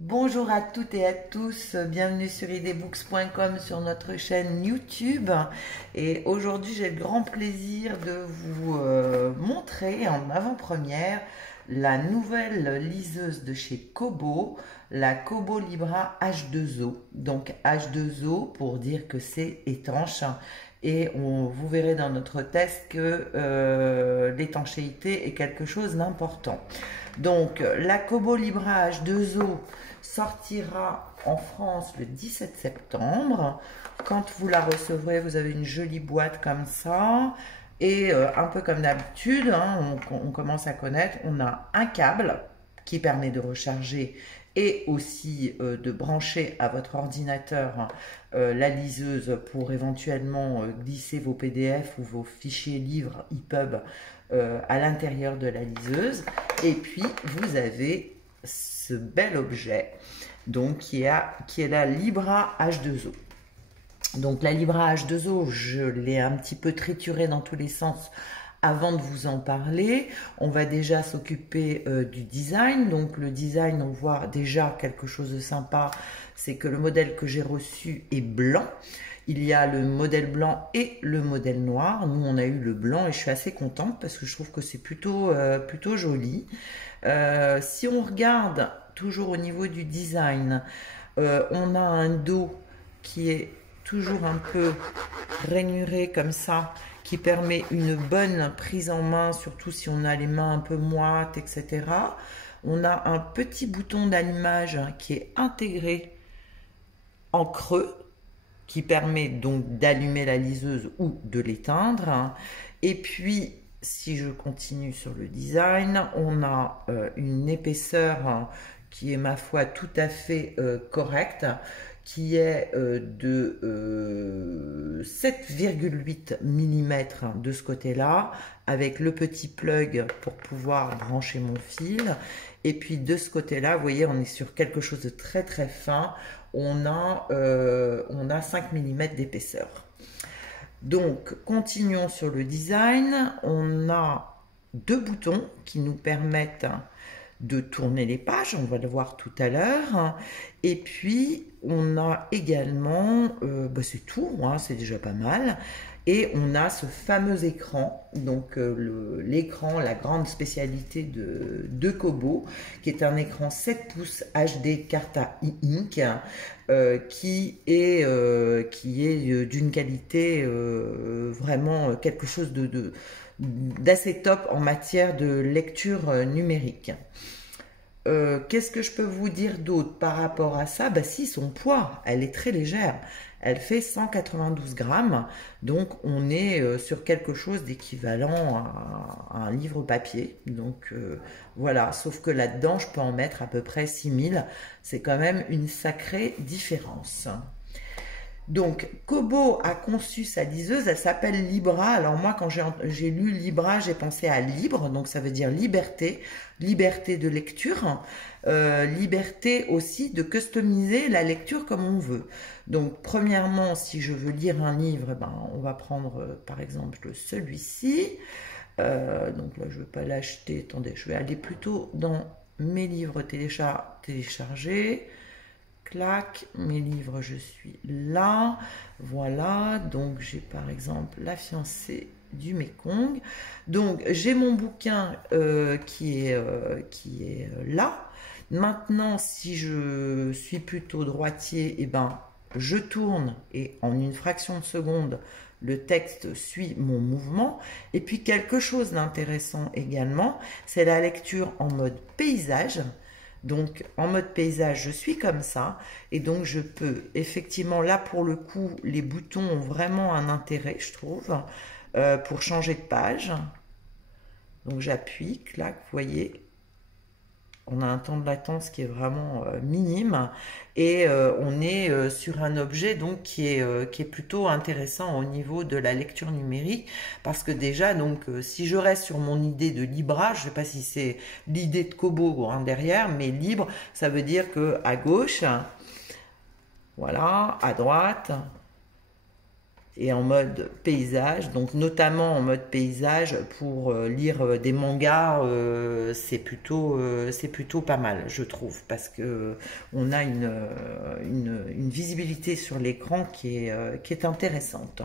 Bonjour à toutes et à tous, bienvenue sur idbooks.com sur notre chaîne YouTube. Et aujourd'hui j'ai le grand plaisir de vous montrer en avant-première la nouvelle liseuse de chez Kobo, la Kobo Libra H2O. Donc H2O pour dire que c'est étanche. Et vous verrez dans notre test que l'étanchéité est quelque chose d'important. Donc la Kobo Libra H2O sortira en France le 17 septembre. Quand vous la recevrez, vous avez une jolie boîte comme ça. Et un peu comme d'habitude, hein, on commence à connaître, on a un câble qui permet de recharger et aussi de brancher à votre ordinateur la liseuse pour éventuellement glisser vos PDF ou vos fichiers livres EPUB à l'intérieur de la liseuse. Et puis vous avez ce bel objet donc qui est la Libra H2O. Donc la Libra H2O, je l'ai un petit peu triturée dans tous les sens avant de vous en parler. On va déjà s'occuper du design. Donc le design, on voit déjà quelque chose de sympa, c'est que le modèle que j'ai reçu est blanc. Il y a le modèle blanc et le modèle noir. Nous, on a eu le blanc et je suis assez contente parce que je trouve que c'est plutôt joli. Si on regarde toujours au niveau du design, on a un dos qui est toujours un peu rainuré comme ça, qui permet une bonne prise en main, surtout si on a les mains un peu moites, etc. On a un petit bouton d'allumage qui est intégré en creux, qui permet donc d'allumer la liseuse ou de l'éteindre. Et puis, si je continue sur le design, on a une épaisseur qui est, ma foi, tout à fait correcte, qui est de 7,8 mm de ce côté-là, avec le petit plug pour pouvoir brancher mon fil. Et puis de ce côté-là, vous voyez, on est sur quelque chose de très très fin. On a 5 mm d'épaisseur. Donc, continuons sur le design. On a deux boutons qui nous permettent de tourner les pages, on va le voir tout à l'heure. Et puis, on a également, c'est tout, hein, c'est déjà pas mal. Et on a ce fameux écran, donc l'écran, la grande spécialité de Kobo, qui est un écran 7 pouces HD Carta e-ink, qui est d'une qualité vraiment quelque chose d'assez top en matière de lecture numérique. Qu'est-ce que je peux vous dire d'autre par rapport à ça? Si, son poids, elle est très légère. Elle fait 192 grammes, donc on est sur quelque chose d'équivalent à un livre papier. Donc voilà, sauf que là-dedans, je peux en mettre à peu près 6000. C'est quand même une sacrée différence. Donc, Kobo a conçu sa liseuse, elle s'appelle Libra. Alors moi, quand j'ai lu Libra, j'ai pensé à libre, donc ça veut dire liberté, liberté de lecture, liberté aussi de customiser la lecture comme on veut. Donc, premièrement, si je veux lire un livre, on va prendre par exemple celui-ci. Donc là, je ne vais pas l'acheter, attendez, je vais aller plutôt dans mes livres téléchargés. Clac, mes livres, je suis là. Voilà, donc j'ai par exemple La fiancée du Mékong. Donc j'ai mon bouquin qui est là. Maintenant, si je suis plutôt droitier, je tourne et en une fraction de seconde, le texte suit mon mouvement. Et puis quelque chose d'intéressant également, c'est la lecture en mode paysage. Donc en mode paysage, je suis comme ça et donc je peux effectivement, là pour le coup, les boutons ont vraiment un intérêt, je trouve, pour changer de page. Donc j'appuie, clac, vous voyez, on a un temps de latence qui est vraiment minime et on est sur un objet donc qui est plutôt intéressant au niveau de la lecture numérique parce que déjà donc si je reste sur mon idée de Libra, je ne sais pas si c'est l'idée de Kobo derrière, mais libre ça veut dire que à gauche, voilà, à droite et en mode paysage, donc notamment en mode paysage pour lire des mangas, c'est plutôt pas mal, je trouve, parce que on a une visibilité sur l'écran qui est intéressante.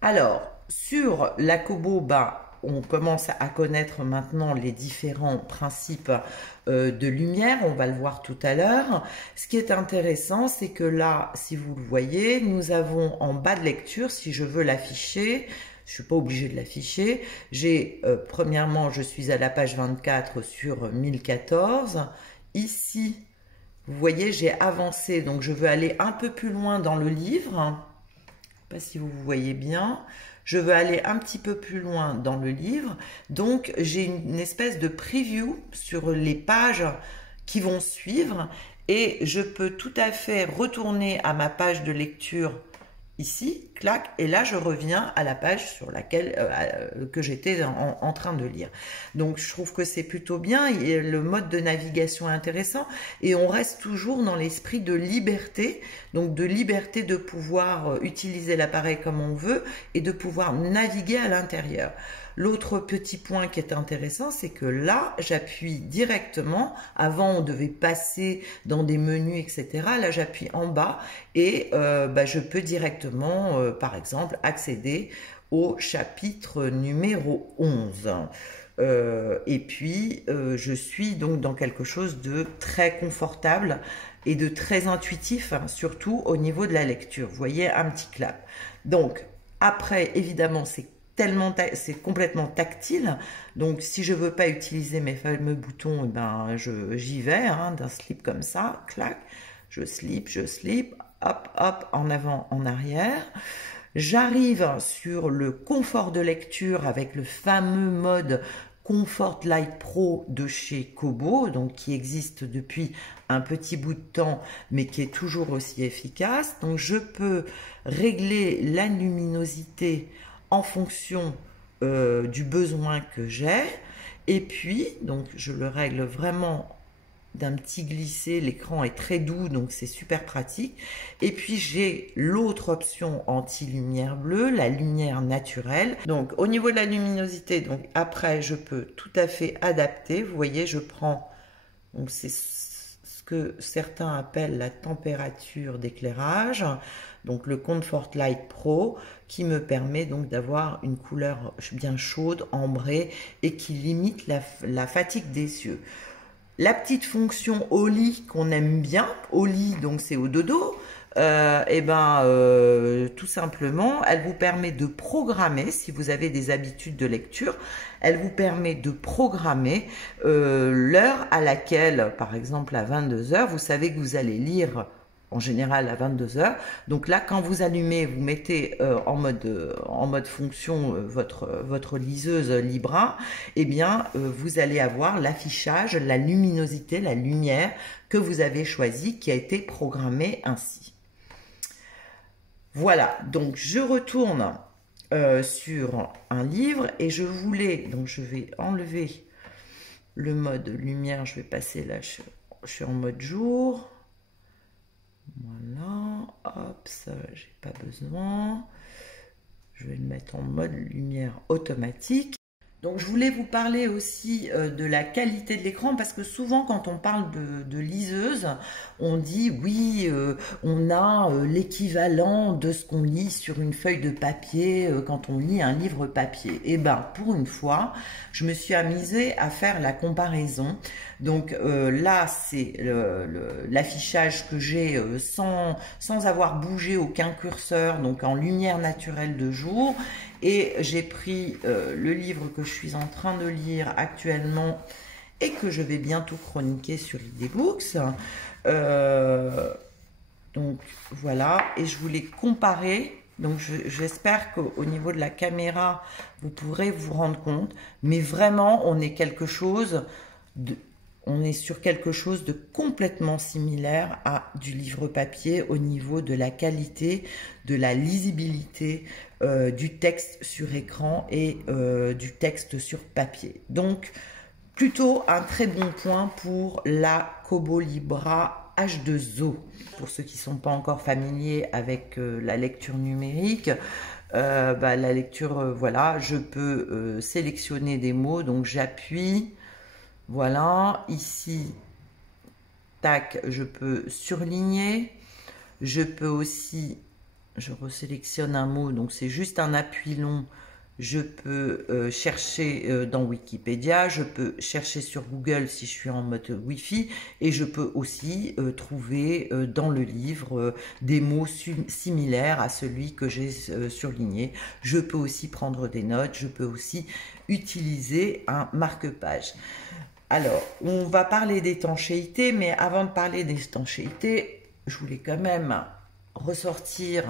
Alors, sur la Kobo, on commence à connaître maintenant les différents principes de lumière, on va le voir tout à l'heure. Ce qui est intéressant, c'est que là, si vous le voyez, nous avons en bas de lecture, si je veux l'afficher, je ne suis pas obligée de l'afficher, j'ai premièrement, je suis à la page 24 sur 1014. Ici, vous voyez, j'ai avancé, donc je veux aller un peu plus loin dans le livre. Je ne sais pas si vous voyez bien. Je veux aller un petit peu plus loin dans le livre, donc j'ai une espèce de preview sur les pages qui vont suivre et je peux tout à fait retourner à ma page de lecture ici, clac, et là je reviens à la page sur laquelle que j'étais en train de lire. Donc je trouve que c'est plutôt bien, et le mode de navigation est intéressant et on reste toujours dans l'esprit de liberté, donc de liberté de pouvoir utiliser l'appareil comme on veut et de pouvoir naviguer à l'intérieur. L'autre petit point qui est intéressant, c'est que là, j'appuie directement. Avant, on devait passer dans des menus, etc. Là, j'appuie en bas et je peux directement, par exemple, accéder au chapitre numéro 11. Et puis, je suis donc dans quelque chose de très confortable et de très intuitif, hein, surtout au niveau de la lecture. Vous voyez, un petit clap. Donc, après, évidemment, c'est complètement tactile, donc si je veux pas utiliser mes fameux boutons, j'y vais, hein, d'un slip comme ça, clac, je slip, hop, hop, en avant, en arrière. J'arrive sur le confort de lecture avec le fameux mode Comfort Light Pro de chez Kobo, donc qui existe depuis un petit bout de temps, mais qui est toujours aussi efficace. Donc je peux régler la luminosité en fonction du besoin que j'ai, et puis donc je le règle vraiment d'un petit glissé, l'écran est très doux donc c'est super pratique. Et puis j'ai l'autre option anti-lumière bleue, la lumière naturelle. Donc au niveau de la luminosité, donc après je peux tout à fait adapter. Vous voyez, je prends, donc c'est ce que certains appellent la température d'éclairage, donc le Comfort Light Pro, qui me permet donc d'avoir une couleur bien chaude, ambrée, et qui limite la fatigue des yeux. La petite fonction au lit qu'on aime bien, au lit donc c'est au dodo, tout simplement, elle vous permet de programmer, si vous avez des habitudes de lecture, elle vous permet de programmer l'heure à laquelle, par exemple à 22 h, vous savez que vous allez lire en général à 22 h. Donc là, quand vous allumez, vous mettez en mode fonction votre liseuse Libra, eh bien, vous allez avoir l'affichage, la luminosité, la lumière que vous avez choisie, qui a été programmée ainsi. Voilà, donc je retourne sur un livre et je voulais, donc je vais enlever le mode lumière, je vais passer là, je suis en mode jour. Voilà, hop, ça j'ai pas besoin. Je vais le mettre en mode lumière automatique. Donc je voulais vous parler aussi de la qualité de l'écran, parce que souvent quand on parle de liseuse, on dit oui, on a l'équivalent de ce qu'on lit sur une feuille de papier quand on lit un livre papier. Et ben pour une fois, je me suis amusée à faire la comparaison. Donc là, c'est l'affichage que j'ai sans avoir bougé aucun curseur, donc en lumière naturelle de jour. Et j'ai pris le livre que je suis en train de lire actuellement et que je vais bientôt chroniquer sur IDBooks. Donc voilà, et je voulais comparer. Donc j'espère qu'au niveau de la caméra, vous pourrez vous rendre compte. Mais vraiment, on est sur quelque chose de complètement similaire à du livre papier au niveau de la qualité, de la lisibilité, du texte sur écran et du texte sur papier. Donc, plutôt un très bon point pour la Kobo Libra H2O. Pour ceux qui ne sont pas encore familiers avec la lecture numérique, la lecture, voilà, je peux sélectionner des mots, donc j'appuie, voilà, ici, tac, je peux surligner, je peux aussi, je resélectionne un mot, donc c'est juste un appui long. Je peux chercher dans Wikipédia, je peux chercher sur Google si je suis en mode Wi-Fi, et je peux aussi trouver dans le livre des mots similaires à celui que j'ai surligné. Je peux aussi prendre des notes, je peux aussi utiliser un marque-page. Alors, on va parler d'étanchéité, mais avant de parler d'étanchéité, je voulais quand même ressortir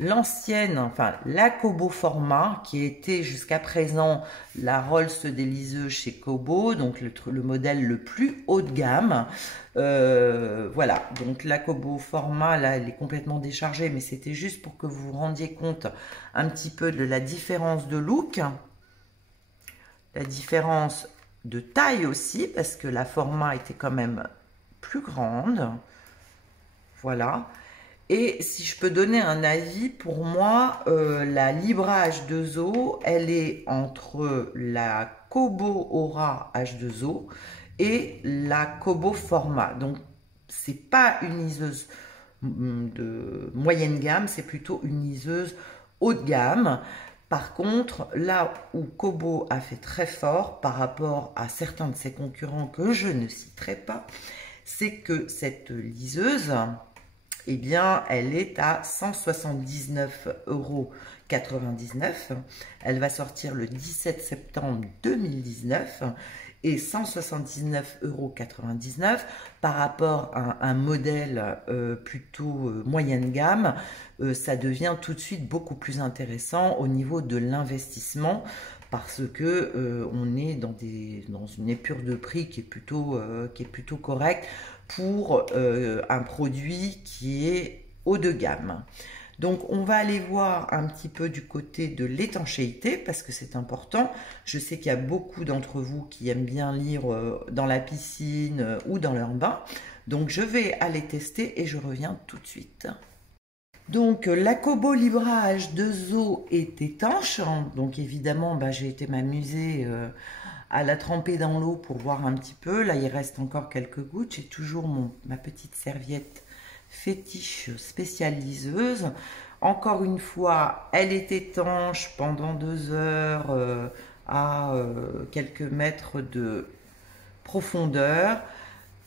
l'ancienne, enfin la Kobo format, qui était jusqu'à présent la Rolls des liseuses chez Kobo, donc le modèle le plus haut de gamme. Voilà, donc la Kobo format, là, elle est complètement déchargée, mais c'était juste pour que vous vous rendiez compte un petit peu de la différence de look, la différence de taille aussi, parce que la format était quand même plus grande. Voilà. Et si je peux donner un avis, pour moi, la Libra H2O, elle est entre la Kobo Aura H2O et la Kobo Format. Donc, c'est pas une liseuse de moyenne gamme, c'est plutôt une liseuse haut de gamme. Par contre, là où Kobo a fait très fort par rapport à certains de ses concurrents que je ne citerai pas, c'est que cette liseuse, eh bien, elle est à 179,99 €. Elle va sortir le 17 septembre 2019 et 179,99 € par rapport à un modèle plutôt moyenne gamme. Ça devient tout de suite beaucoup plus intéressant au niveau de l'investissement parce que on est dans une épure de prix qui est plutôt correcte pour un produit qui est haut de gamme. Donc, on va aller voir un petit peu du côté de l'étanchéité parce que c'est important. Je sais qu'il y a beaucoup d'entre vous qui aiment bien lire dans la piscine ou dans leur bain. Donc, je vais aller tester et je reviens tout de suite. Donc, la Kobo Libra H2O est étanche. Donc, évidemment, j'ai été m'amuser à la tremper dans l'eau pour voir un petit peu. Là, il reste encore quelques gouttes. J'ai toujours ma petite serviette fétiche spéciale liseuse. Encore une fois, elle est étanche pendant 2 heures à quelques mètres de profondeur.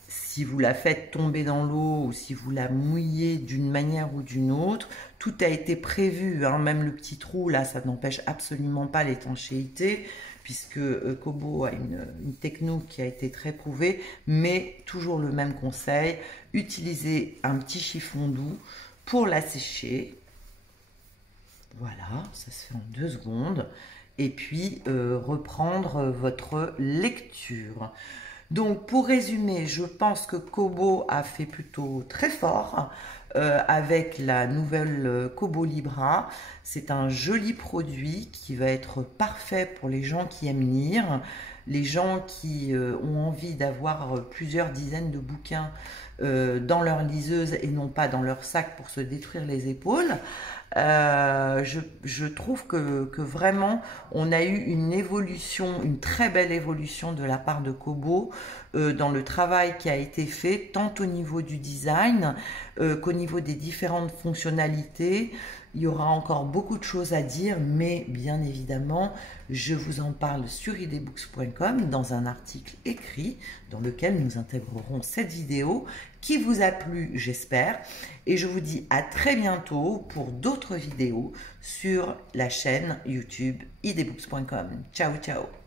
Si vous la faites tomber dans l'eau ou si vous la mouillez d'une manière ou d'une autre, tout a été prévu, hein, même le petit trou là, ça n'empêche absolument pas l'étanchéité puisque Kobo a une techno qui a été très prouvée, mais toujours le même conseil, utilisez un petit chiffon doux pour la sécher. Voilà, ça se fait en 2 secondes. Et puis reprendre votre lecture. Donc, pour résumer, je pense que Kobo a fait plutôt très fort avec la nouvelle Kobo Libra. C'est un joli produit qui va être parfait pour les gens qui aiment lire, les gens qui ont envie d'avoir plusieurs dizaines de bouquins dans leur liseuse et non pas dans leur sac pour se détruire les épaules. Je trouve que vraiment on a eu une évolution, une très belle évolution de la part de Kobo dans le travail qui a été fait tant au niveau du design qu'au niveau des différentes fonctionnalités. Il y aura encore beaucoup de choses à dire, mais bien évidemment, je vous en parle sur idbooks.com dans un article écrit dans lequel nous intégrerons cette vidéo qui vous a plu, j'espère. Et je vous dis à très bientôt pour d'autres vidéos sur la chaîne YouTube idbooks.com. Ciao, ciao!